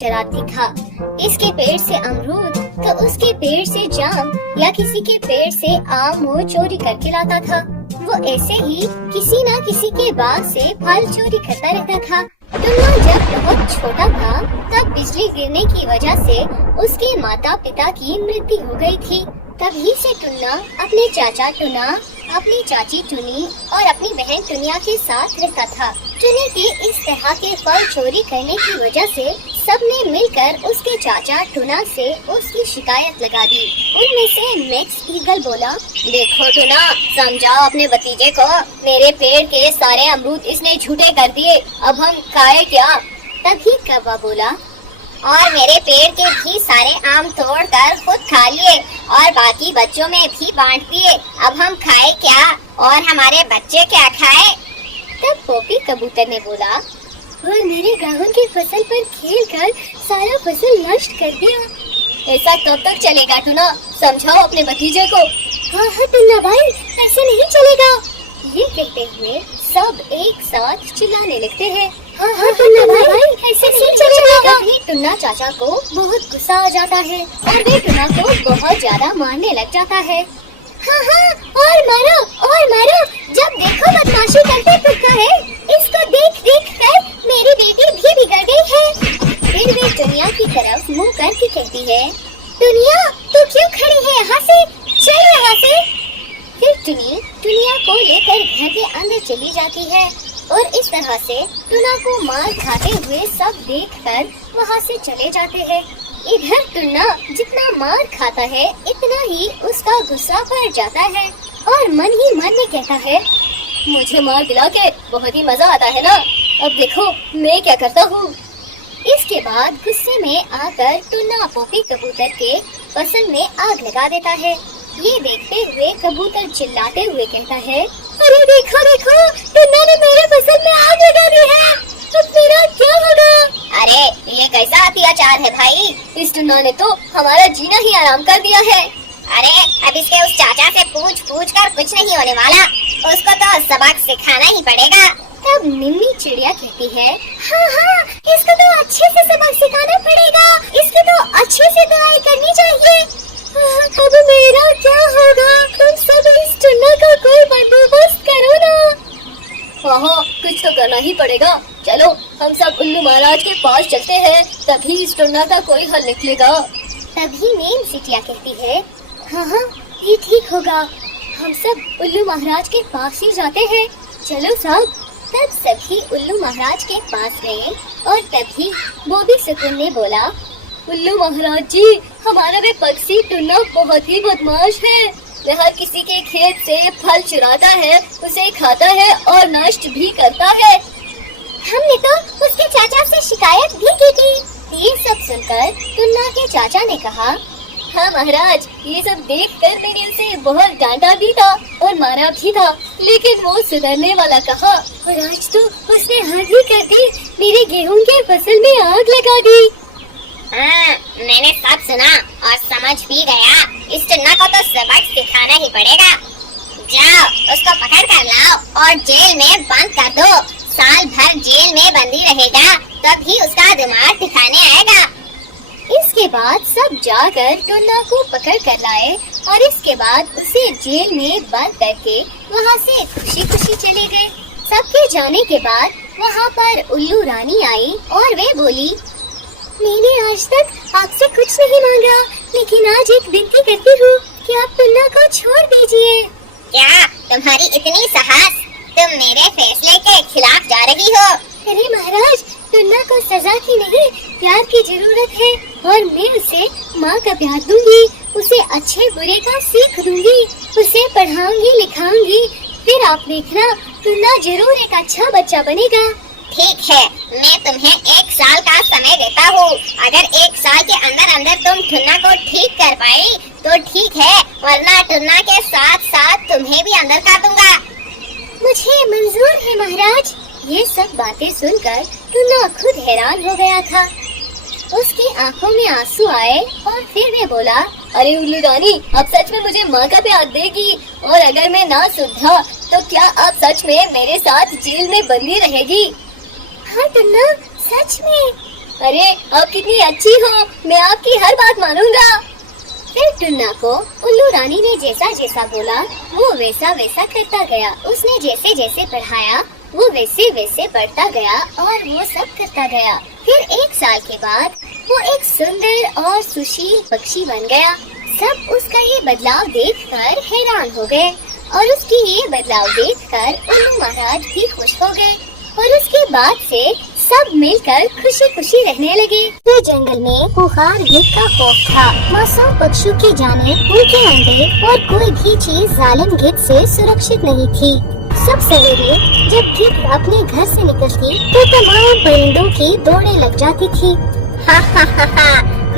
शरारती था। इसके पेड़ से अमरूद तो उसके पेड़ से जाम या किसी के पेड़ से आम वो चोरी करके लाता था। वो ऐसे ही किसी न किसी के बाग से फल चोरी करता रहता था। टुन्ना जब बहुत छोटा था तब बिजली गिरने की वजह से उसके माता पिता की मृत्यु हो गई थी। तभी से टुन्ना अपने चाचा टुना, अपनी चाची टुनी और अपनी बहन टुनिया के साथ रहता था। टुनी के इस तरह के फल चोरी करने की वजह से सबने मिलकर उसके चाचा टुना से उसकी शिकायत लगा दी। उनमें से मैक्स ईगल बोला, देखो टुना, समझाओ अपने भतीजे को, मेरे पेड़ के सारे अमरूद इसने झूठे कर दिए, अब हम खाए क्या? तभी कौवा बोला, और मेरे पेड़ के भी सारे आम तोड़कर खुद खा लिए और बाकी बच्चों में भी बांट दिए, अब हम खाए क्या और हमारे बच्चे क्या खाए? तब पोपी कबूतर ने बोला, और मेरे गाँव की फसल पर खेलकर सारा फसल नष्ट कर दिया। ऐसा कब तक चलेगा टुना, समझाओ अपने भतीजे को। हाँ हाँ टुन्ना भाई, ऐसे नहीं चलेगा। ये कहते हुए सब एक साथ चिल्लाने लगते हैं। हाँ हाँ टुन्ना भाई, ऐसे नहीं चलेगा। तभी टुन्ना चाचा को बहुत गुस्सा आ जाता है और वे टुन्ना को बहुत ज्यादा मारने लग जाता है। हाँ हाँ, और मारो, जब देखो बदमाशी करते फिरता है, इसको देख देख कर मेरी बेटी भी बिगड़ गई है। फिर वे दुनिया की तरफ मुँह करके कहती है, दुनिया तू क्यों खड़ी है यहाँ से, चल यहाँ से। फिर दुनिया को लेकर घर के अंदर चली जाती है और इस तरह से टुना को मार खाते हुए सब देखकर वहाँ से चले जाते हैं। इधर टुन्ना जितना मार खाता है इतना ही उसका गुस्सा बढ़ जाता है और मन ही मन में कहता है, मुझे मार दिला के बहुत ही मजा आता है ना, अब देखो मैं क्या करता हूँ। इसके बाद गुस्से में आकर टुन्ना पोपी कबूतर के फसल में आग लगा देता है। ये देखते हुए कबूतर चिल्लाते हुए कहता है, अरे देखो देखो, टुन्ना ने मेरे फसल में आग लगा दी है, अब मेरा क्या होगा? अरे ये कैसा अत्याचार है भाई, इस टुन्ना ने तो हमारा जीना ही आराम कर दिया है। अरे अब इसके उस चाचा से पूछ कर कुछ नहीं होने वाला, उसको तो सबक सिखाना ही पड़ेगा। तब निम्मी चिड़िया कहती है, हाँ हाँ, इसको तो अच्छे से सबक सिखाना पड़ेगा, इसकी तो अच्छे से दुआई करनी चाहिए। अब मेरा क्या होगा? तुम सब इस टुन्ना का कोई बंदोबस्त करो ना। हाँ, कुछ तो करना ही पड़ेगा। चलो हम सब उल्लू महाराज के पास चलते हैं, तभी इस टुन्ना का कोई हल निकलेगा। तभी मेन सिटिया कहती है, हाँ, ये ठीक होगा, हम सब उल्लू महाराज के पास ही जाते हैं, चलो सब। तब सभी उल्लू महाराज के पास गए और तभी बोबी सुकुन ने बोला, उल्लू महाराज जी, हमारा वे पक्षी टुन्ना बहुत ही बदमाश है, वह हर किसी के खेत से फल चुराता है, उसे खाता है और नष्ट भी करता है। हमने तो उसके चाचा से शिकायत भी की थी। ये सब सुनकर टुन्ना के चाचा ने कहा, हाँ महाराज, ये सब देखकर मैंने उसे बहुत डांटा भी था और मारा भी था, लेकिन वो सुधरने वाला कहा, और आज तो उसने हद ही कर दी, मेरे गेहूं के फसल में आग लगा दी। हाँ, मैंने सब सुना और समझ भी गया, इस टुन्ना को तो सबक सिखाना ही पड़ेगा। जाओ उसको पकड़ कर लाओ और जेल में बंद कर दो, साल भर जेल में बंदी रहेगा, तभी उसका दिमाग ठिकाने आएगा। इसके बाद सब जाकर टुन्ना को पकड़ कर लाए और इसके बाद उसे जेल में बंद करके वहाँ से खुशी खुशी चले गए। सबके जाने के बाद वहाँ पर उल्लू रानी आई और वे बोली, मैंने आज तक आपसे कुछ नहीं मांगा, लेकिन आज एक विनती करती हूँ कि आप टुन्ना को छोड़ दीजिए। क्या तुम्हारी इतनी साहस, तुम मेरे फैसले के खिलाफ जा रही हो? अरे महाराज, टुन्ना को सजा की नहीं, प्यार की जरूरत है और मैं उसे माँ का प्यार दूंगी, उसे अच्छे बुरे का सीख दूंगी, उसे पढ़ाऊंगी लिखाऊंगी, फिर आप देखना टुन्ना जरूर एक अच्छा बच्चा बनेगा। ठीक है, मैं तुम्हें 1 साल का समय देता हूँ, अगर 1 साल के अंदर अंदर तुम टुन्ना को ठीक कर पाई तो ठीक है, वरना टुन्ना के साथ साथ तुम्हें भी अंदर कर दूंगा। मुझे मंजूर है महाराज। ये सब बातें सुनकर टुन्ना खुद हैरान हो गया था, उसकी आंखों में आंसू आए और फिर वे बोला, अरे उल्लू रानी, अब सच में मुझे माँ का प्यार देगी, और अगर मैं ना सुधरा तो क्या आप सच में मेरे साथ जेल में बंदी रहेगी? हाँ टुन्ना, सच में। अरे आप कितनी अच्छी हो, मैं आपकी हर बात मानूंगा। फिर टुन्ना को उल्लू रानी ने जैसा जैसा बोला वो वैसा वैसा करता गया। उसने जैसे जैसे पढ़ाया वो वैसे वैसे पढ़ता गया और वो सब करता गया। फिर 1 साल के बाद वो एक सुंदर और सुशील पक्षी बन गया। सब उसका ये बदलाव देखकर हैरान हो गए और उसकी ये बदलाव देखकर उल्लू महाराज भी खुश हो गए और उसके बाद से सब मिलकर खुशी खुशी रहने लगे। फिर जंगल में खुखार गिद्ध का खौफ था। मासूम पक्षियों की जाने, उनके अंडे और कोई भी चीज जालिम गिद्ध से सुरक्षित नहीं थी। सब सवेरे जब गिद्ध अपने घर से निकलती तो तमाम परिंदों की दौड़े लग जाती थी।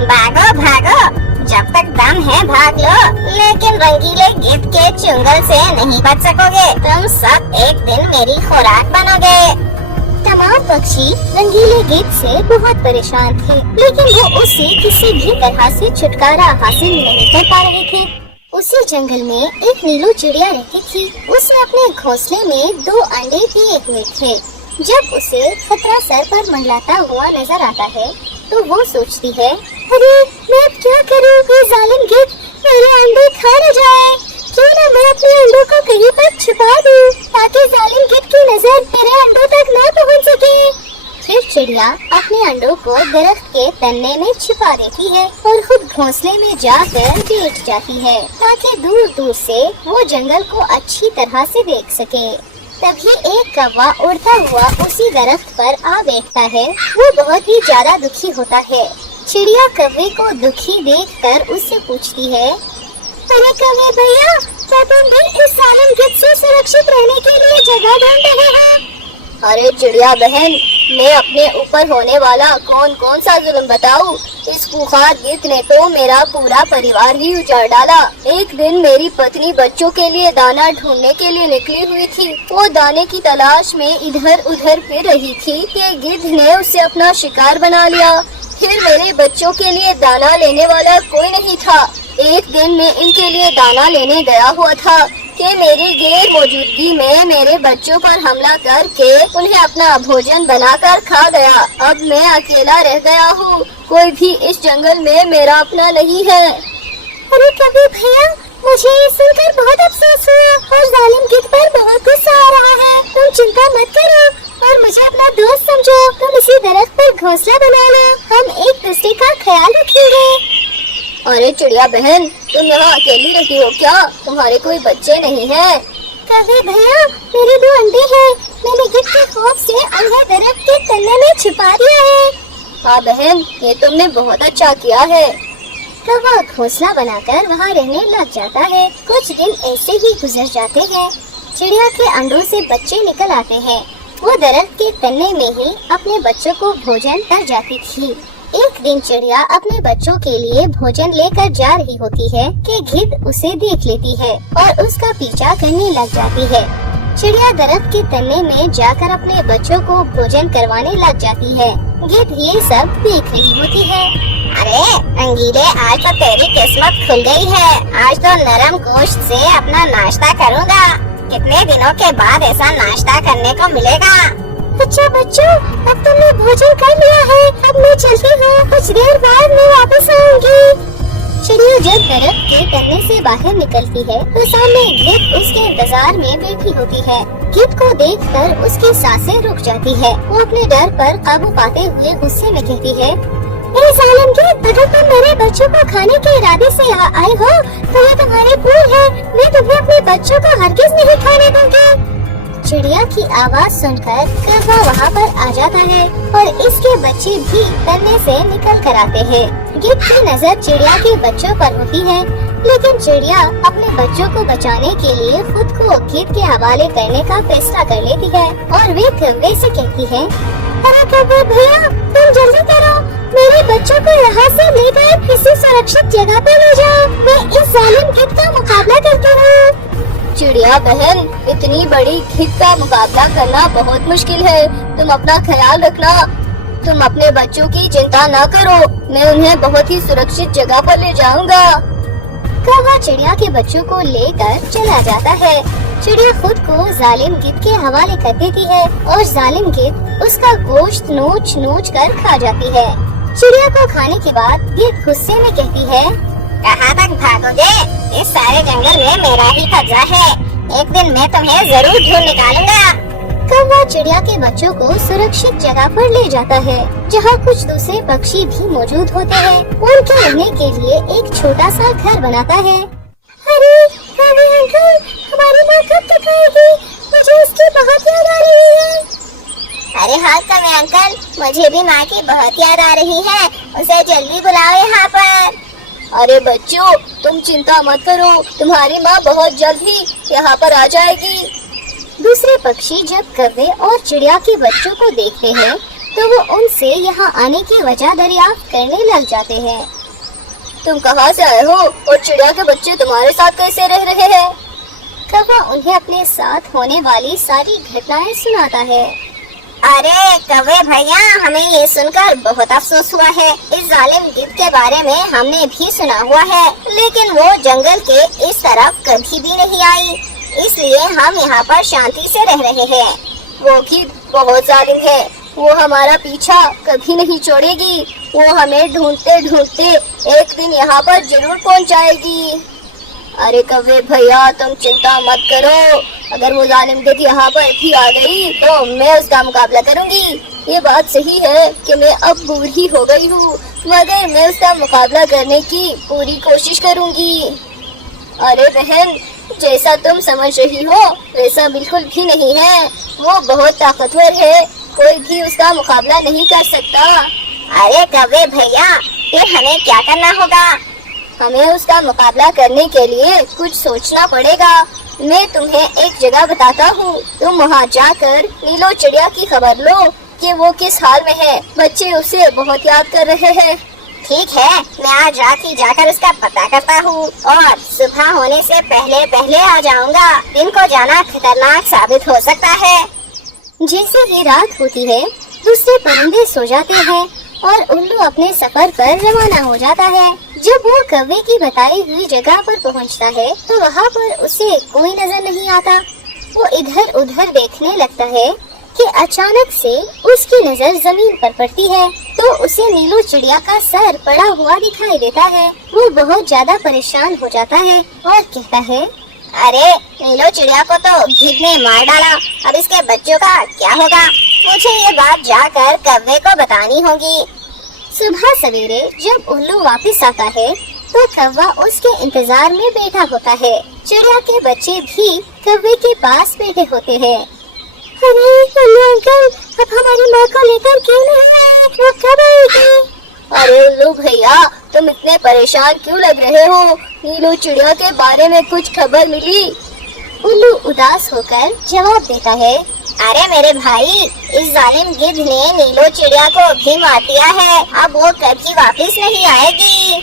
भागो भागो, जब तक दम है भाग लो, लेकिन रंगीले गिद्ध के चुंगल से नहीं बच सकोगे। तुम सब एक दिन मेरी खुराक बनोगे। तमाम पक्षी रंगीले गिद्ध से बहुत परेशान थे, लेकिन वो उससे किसी भी तरह से छुटकारा हासिल नहीं कर पा रहे थे। उसी जंगल में एक नीलू चिड़िया रहती थी। उसने अपने घोंसले में 2 अंडे दिए हुए थे। जब उसे खतरा सर पर मंडराता हुआ नजर आता है तो वो सोचती है, अरे मैं अब क्या करूँ, ये जालिम गिद्ध मेरे अंडे खा न जाए। क्यों न मैं अपने अंडों को कहीं पर छुपा दूं, ताकि जालिम गिद्ध की नजर मेरे अंडों तक न पहुंच सके। फिर चिड़िया अपने अंडों को दरख्त के तने में छिपा देती है और खुद घोंसले में जाकर बैठ जाती है, ताकि दूर दूर से वो जंगल को अच्छी तरह से देख सके। तभी एक कौवा उड़ता हुआ उसी दरख्त पर आ बैठता है। वो बहुत ही ज्यादा दुखी होता है। चिड़िया कौवे को दुखी देखकर उससे पूछती है, अरे कौवे भैया, क्या तुम भी इस जालिम गिद्ध से सुरक्षित रहने के लिए जगह ढूंढ रहे हो? अरे चिड़िया बहन, मैं अपने ऊपर होने वाला कौन कौन सा जुल्म बताऊं? इस खूंखार गिद्ध ने तो मेरा पूरा परिवार ही उजाड़ डाला। एक दिन मेरी पत्नी बच्चों के लिए दाना ढूंढने के लिए निकली हुई थी। वो दाने की तलाश में इधर उधर फिर रही थी कि गिद्ध ने उसे अपना शिकार बना लिया। फिर मेरे बच्चों के लिए दाना लेने वाला कोई नहीं था। एक दिन मैं इनके लिए दाना लेने गया हुआ था कि मेरी गैर मौजूदगी में मेरे बच्चों पर हमला करके उन्हें अपना भोजन बनाकर खा गया। अब मैं अकेला रह गया हूँ, कोई भी इस जंगल में मेरा अपना नहीं है। अरे कभी भैया, मुझे ये सुनकर बहुत अफसोस हुआ और जालिम गिद्ध पर बहुत गुस्सा आ रहा है। तुम चिंता मत करो और मुझे अपना दोस्त समझो। तुम इसी दरख्त पर घोंसला बना लो, हम एक दूसरे का ख्याल रखेंगे। अरे चिड़िया बहन, तुम यहाँ अकेली रहती हो क्या? तुम्हारे कोई बच्चे नहीं हैं? कभी भैया, मेरे 2 अंडे हैं। मैंने गिद्ध के खौफ से उन्हें दरख्त के तने में छिपा दिया है। हाँ बहन, ये तुमने बहुत अच्छा किया है। कौवा घोंसला बनाकर वहाँ रहने लग जाता है। कुछ दिन ऐसे ही गुजर जाते हैं। चिड़िया के अंडों से बच्चे निकल आते हैं। वो दरख्त के तने में ही अपने बच्चों को भोजन कर जाती थी। एक दिन चिड़िया अपने बच्चों के लिए भोजन लेकर जा रही होती है कि गिद्ध उसे देख लेती है और उसका पीछा करने लग जाती है। चिड़िया दरख्त के तने में जाकर अपने बच्चों को भोजन करवाने लग जाती है। गिद्ध ये सब देख रही होती है। अरे अंगीरे, आज तो तेरी किस्मत खुल गई है। आज तो नरम गोश्त से अपना नाश्ता करूँगा। कितने दिनों के बाद ऐसा नाश्ता करने को मिलेगा। अच्छा बच्चों, अब तुमने भोजन कर लिया है, अब मैं चलती हूँ। कुछ देर बाद मैं वापस आऊंगी। चिड़िया जब दरख्त के तने से बाहर निकलती है तो सामने गिद्ध उसके इंतजार में बैठी होती है। गिद्ध को देखकर उसकी सांसें रुक जाती है। वो अपने डर पर काबू पाते हुए गुस्से में कहती है, ए जालिम गिद्ध, अगर तुम मेरे बच्चों को खाने के इरादे से आए हो तो ये तुम्हारी भूल है। मैं तुम्हें अपने बच्चों को हरगिज नहीं खाने दूंगी। चिड़िया की आवाज सुनकर कौवा वहाँ पर आ जाता है और इसके बच्चे भी तने से निकल कर आते हैं। गिद्ध की नजर चिड़िया के बच्चों पर होती है, लेकिन चिड़िया अपने बच्चों को बचाने के लिए खुद को गिद्ध के हवाले करने का फैसला कर लेती है और वे कौवे से कहती है, अरे कौवे भैया, तुम जल्दी करो, मेरे बच्चों को यहाँ से लेकर किसी सुरक्षित जगह पर ले जाओ। मैं इस जालिम गिद्ध का मुकाबला करती हूँ। चिड़िया बहन, इतनी बड़ी गिद्ध का मुकाबला करना बहुत मुश्किल है। तुम अपना ख्याल रखना। तुम अपने बच्चों की चिंता न करो, मैं उन्हें बहुत ही सुरक्षित जगह पर ले जाऊंगा। कौवा चिड़िया के बच्चों को लेकर चला जाता है। चिड़िया खुद को जालिम गिद्ध के हवाले कर देती है और जालिम गिद्ध उसका गोश्त नोच नोच कर खा जाती है। चिड़िया को खाने के बाद गिद्ध गुस्से में कहती है, कहाँ तक भागोगे? इस सारे जंगल में मेरा ही कब्जा है। एक दिन मैं तुम्हें जरूर ढूंढ निकालूंगा। कौवा चिड़िया के बच्चों को सुरक्षित जगह पर ले जाता है, जहाँ कुछ दूसरे पक्षी भी मौजूद होते हैं। उनके रहने के लिए एक छोटा सा घर बनाता है। अरे कौवे अंकल, हमारी माँ कब तक आएगी? मुझे उसकी बहुत याद आ रही है। अरे हाँ कौवे अंकल, मुझे भी माँ की बहुत याद आ रही है। उसे जल्दी बुलाओ यहाँ पर। अरे बच्चों, तुम चिंता मत करो, तुम्हारी माँ बहुत जल्द ही यहाँ पर आ जाएगी। दूसरे पक्षी जब कौवे और चिड़िया के बच्चों को देखते हैं तो वो उनसे यहाँ आने की वजह दरियाफ्त करने लग जाते हैं। तुम कहाँ से आए हो और चिड़िया के बच्चे तुम्हारे साथ कैसे रह रहे हैं? कौवा उन्हें अपने साथ होने वाली सारी घटनाएं सुनाता है। अरे कौवे भैया, हमें ये सुनकर बहुत अफसोस हुआ है। इस जालिम गिद्ध के बारे में हमने भी सुना हुआ है, लेकिन वो जंगल के इस तरफ कभी भी नहीं आई, इसलिए हम यहाँ पर शांति से रह रहे हैं। वो गिद्ध बहुत जालिम है, वो हमारा पीछा कभी नहीं छोड़ेगी। वो हमें ढूंढते ढूंढते एक दिन यहाँ पर जरूर पहुँच जाएगी। अरे कौवे भैया, तुम चिंता मत करो, अगर वो जालिम गिद्ध यहाँ पर भी आ गई तो मैं उसका मुकाबला करूँगी। ये बात सही है कि मैं अब बूढ़ी हो गई हूँ, मगर मैं उसका मुकाबला करने की पूरी कोशिश करूँगी। अरे बहन, जैसा तुम समझ रही हो वैसा बिल्कुल भी नहीं है। वो बहुत ताकतवर है, कोई भी उसका मुकाबला नहीं कर सकता। अरे कौवे भैया, फिर हमें क्या करना होगा? हमें उसका मुकाबला करने के लिए कुछ सोचना पड़ेगा। मैं तुम्हें एक जगह बताता हूँ, तुम वहाँ जाकर नीलो चिड़िया की खबर लो कि वो किस हाल में है। बच्चे उसे बहुत याद कर रहे हैं। ठीक है, मैं आज रात ही जाकर उसका पता करता हूँ और सुबह होने से पहले पहले आ जाऊँगा। दिन को जाना खतरनाक साबित हो सकता है। जैसे ही रात होती है, दूसरे परिंदे सो जाते हैं और उल्लू अपने सफर पर रवाना हो जाता है। जब वो कौवे की बताई हुई जगह पर पहुंचता है तो वहाँ पर उसे कोई नजर नहीं आता। वो इधर उधर देखने लगता है कि अचानक से उसकी नजर जमीन पर पड़ती है तो उसे नीलू चिड़िया का सर पड़ा हुआ दिखाई देता है। वो बहुत ज्यादा परेशान हो जाता है और कहता है, अरे नीलो चिड़िया को तो गिद्ध ने मार डाला, अब इसके बच्चों का क्या होगा? मुझे ये बात जाकर कौवे को बतानी होगी। सुबह सवेरे जब उल्लू वापस आता है तो कौवा उसके इंतजार में बैठा होता है। चिड़िया के बच्चे भी कौवे के पास बैठे होते हैं। अरे उल्लू अंकल, अब हमारी माँ को लेकर क्यों नहीं आए? वो कब आएगी? अरे उल्लू भैया, तुम इतने परेशान क्यों लग रहे हो? नीलो चिड़िया के बारे में कुछ खबर मिली? उल्लू उदास होकर जवाब देता है, अरे मेरे भाई, इस जालिम गिद्ध ने नीलो चिड़िया को भी मार दिया है। अब वो कभी वापस नहीं आएगी।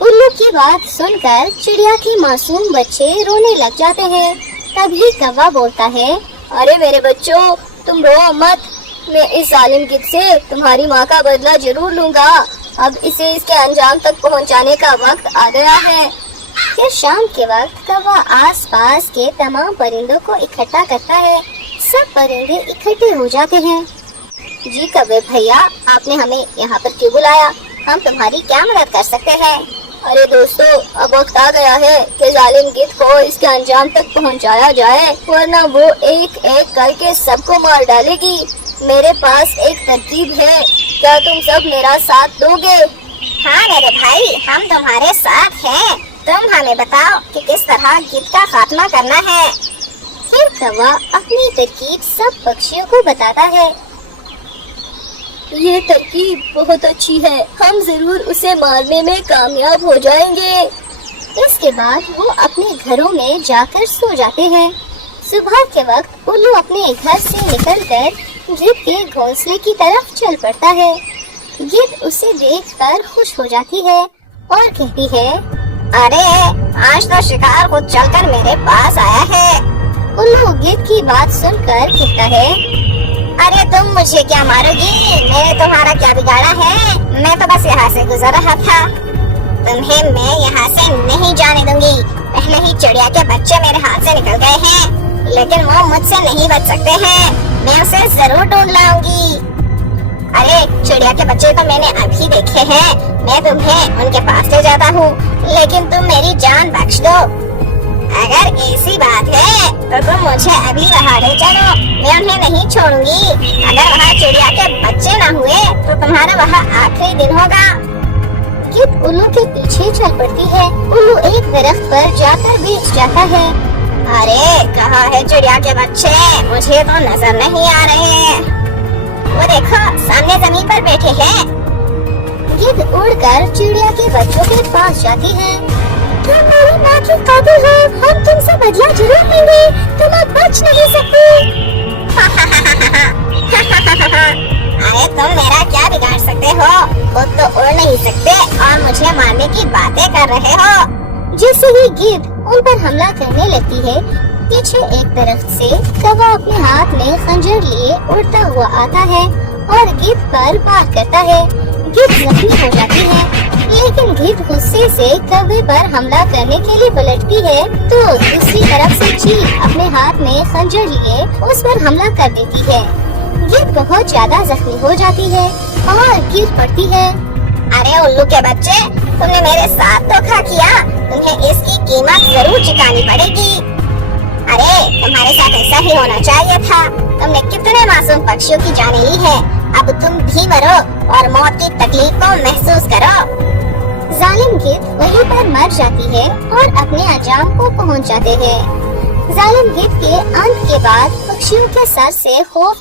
उल्लू की बात सुनकर चिड़िया के मासूम बच्चे रोने लग जाते हैं। तभी कौवा बोलता है, अरे मेरे बच्चों, तुम रो मत, मैं इस जालिम गिद्ध से तुम्हारी माँ का बदला जरूर लूँगा। अब इसे इसके अंजाम तक पहुँचाने का वक्त आ गया है। फिर शाम के वक्त कौवा आसपास के तमाम परिंदों को इकट्ठा करता है। सब परिंदे इकट्ठे हो जाते हैं। जी कौवे भैया, आपने हमें यहाँ पर क्यों बुलाया? हम तुम्हारी क्या मदद कर सकते हैं? अरे दोस्तों, अब वक्त आ गया है कि जालिम गिद्ध को इसके अंजाम तक पहुंचाया जाए, वरना वो एक एक करके सबको मार डालेगी। मेरे पास एक तरकीब है, क्या तुम सब मेरा साथ दोगे? हाँ मेरे भाई, हम तुम्हारे साथ हैं। तुम हमें बताओ कि किस तरह गिद्ध का खात्मा करना है। फिर कौवा अपनी तरकीब सब पक्षियों को बताता है। ये तरकीब बहुत अच्छी है, हम जरूर उसे मारने में कामयाब हो जाएंगे। इसके बाद वो अपने घरों में जाकर सो जाते हैं। सुबह के वक्त उल्लू अपने घर से निकलकर गिद्ध के घोंसले की तरफ चल पड़ता है। गिद्ध उसे देखकर खुश हो जाती है और कहती है, अरे आज तो शिकार खुद चलकर मेरे पास आया है। उल्लू गिद्ध की बात सुनकर कहता है, अरे तुम मुझे क्या मारोगी? मैंने तुम्हारा क्या बिगाड़ा है? मैं तो बस यहाँ से गुजर रहा था। तुम्हें मैं यहाँ से नहीं जाने दूंगी। पहले ही चिड़िया के बच्चे मेरे हाथ से निकल गए हैं, लेकिन वो मुझसे नहीं बच सकते हैं। मैं उसे जरूर ढूंढ लाऊंगी। अरे चिड़िया के बच्चे तो मैंने अभी देखे हैं, मैं तुम्हें उनके पास ले जाता हूँ, लेकिन तुम मेरी जान बख्श दो। अगर ऐसी बात है तो तुम मुझे अभी वहाँ ले चलो, मैं उन्हें नहीं छोड़ूंगी। अगर वहाँ चिड़िया के बच्चे न हुए तो तुम्हारा वहाँ आखिरी दिन होगा। गिद्ध उल्लू के पीछे चल पड़ती है। उल्लू एक दरख्त पर जाकर बैठ जाता है। अरे कहाँ है चिड़िया के बच्चे? मुझे तो नजर नहीं आ रहे। वो देखो सामने जमीन पर बैठे हैं। गिद्ध उड़कर चिड़िया के बच्चों के पास जाती है। तुम मेरी माँ की काबिल हो, हम तुमसे बदला जरूर लेंगे, तुम अब बच नहीं सकते। अरे तुम मेरा क्या बिगाड़ सकते हो? खुद तो उड़ नहीं सकते और मुझे मारने की बातें कर रहे हो। जैसे ही गिद्ध उन पर हमला करने लगती है, पीछे एक दरख्त से कौवा अपने हाथ में खंजर लिए उड़ता हुआ आता है और गिद्ध पर वार करता है। गिद्ध जख्मी हो जाती है, लेकिन गिद्ध गुस्से से कौवे पर हमला करने के लिए पलटती है तो दूसरी तरफ से चील अपने हाथ में खंजर लिए उस पर हमला कर देती है। गिद्ध बहुत ज्यादा जख्मी हो जाती है और गिर पड़ती है। अरे उल्लू के बच्चे, तुमने मेरे साथ धोखा किया, तुम्हें इसकी कीमत जरूर चुकानी पड़ेगी। अरे तुम्हारे साथ ऐसा ही होना चाहिए था। तुमने कितने मासूम पक्षियों की जानें ली है, अब तुम भी मरो और मौत की तकलीफ को महसूस करो। जालिम गिद्ध वहीं पर मर जाती है और अपने अंजाम को पहुंच जाते हैं। जालिम गिद्ध के अंत के बाद पक्षियों के सर से खौफ